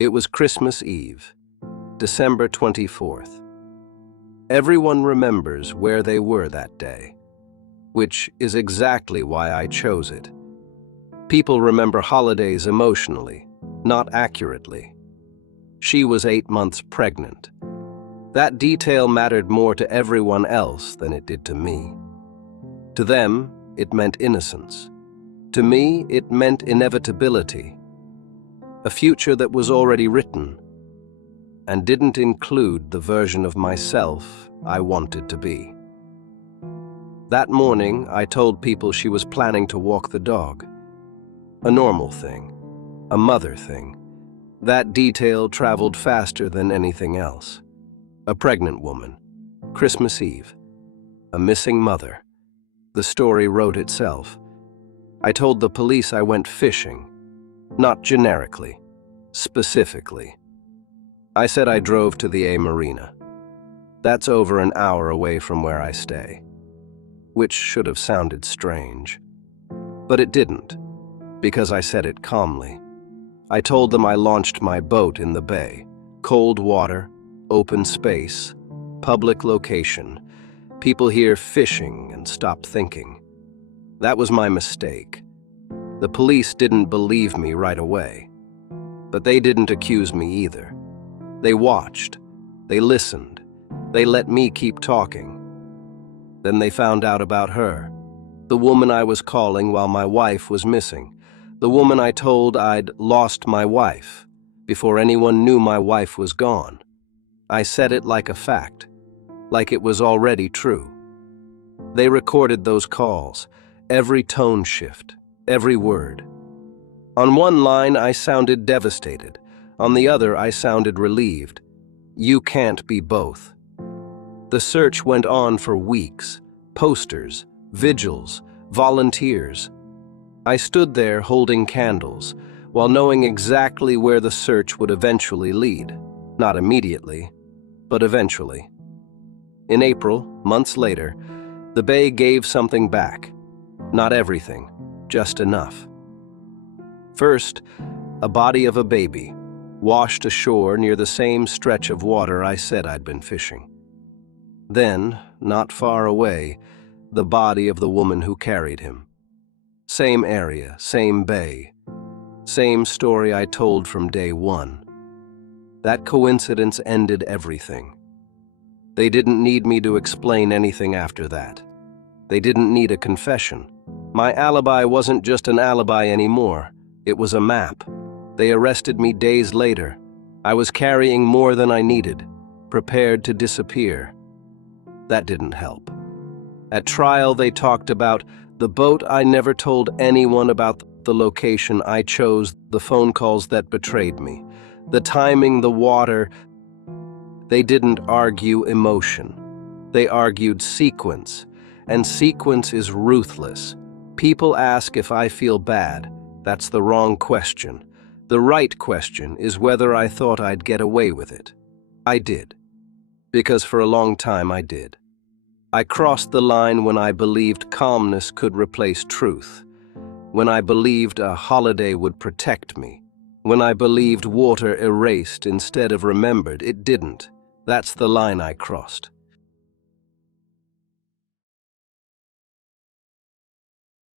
It was Christmas Eve, December 24th. Everyone remembers where they were that day, which is exactly why I chose it. People remember holidays emotionally, not accurately. She was 8 months pregnant. That detail mattered more to everyone else than it did to me. To them, it meant innocence. To me, it meant inevitability. A future that was already written and didn't include the version of myself I wanted to be. That morning, I told people she was planning to walk the dog. A normal thing, a mother thing. That detail traveled faster than anything else. A pregnant woman, Christmas Eve, a missing mother. The story wrote itself. I told the police I went fishing, not generically, specifically. I said I drove to the A Marina. That's over an hour away from where I stay, which should have sounded strange. But it didn't, because I said it calmly. I told them I launched my boat in the bay, cold water, open space, public location. People hear fishing and stop thinking. That was my mistake. The police didn't believe me right away, but they didn't accuse me either. They watched, they listened, they let me keep talking. Then they found out about her, the woman I was calling while my wife was missing, the woman I told I'd lost my wife before anyone knew my wife was gone. I said it like a fact, like it was already true. They recorded those calls, every tone shift, every word. On one line, I sounded devastated. On the other, I sounded relieved. You can't be both. The search went on for weeks. Posters, vigils, volunteers. I stood there holding candles, while knowing exactly where the search would eventually lead. Not immediately, but eventually. In April, months later, the Bay gave something back. Not everything, just enough. First, a body of a baby, washed ashore near the same stretch of water I said I'd been fishing. Then, not far away, the body of the woman who carried him. Same area, same bay, same story I told from day one. That coincidence ended everything. They didn't need me to explain anything after that. They didn't need a confession. My alibi wasn't just an alibi anymore. It was a map. They arrested me days later. I was carrying more than I needed, prepared to disappear. That didn't help. At trial, they talked about the boat. I never told anyone about the location I chose, the phone calls that betrayed me, the timing, the water. They didn't argue emotion. They argued sequence, and sequence is ruthless. People ask if I feel bad. That's the wrong question. The right question is whether I thought I'd get away with it. I did. Because for a long time I did. I crossed the line when I believed calmness could replace truth, when I believed a holiday would protect me, when I believed water erased instead of remembered. It didn't. That's the line I crossed.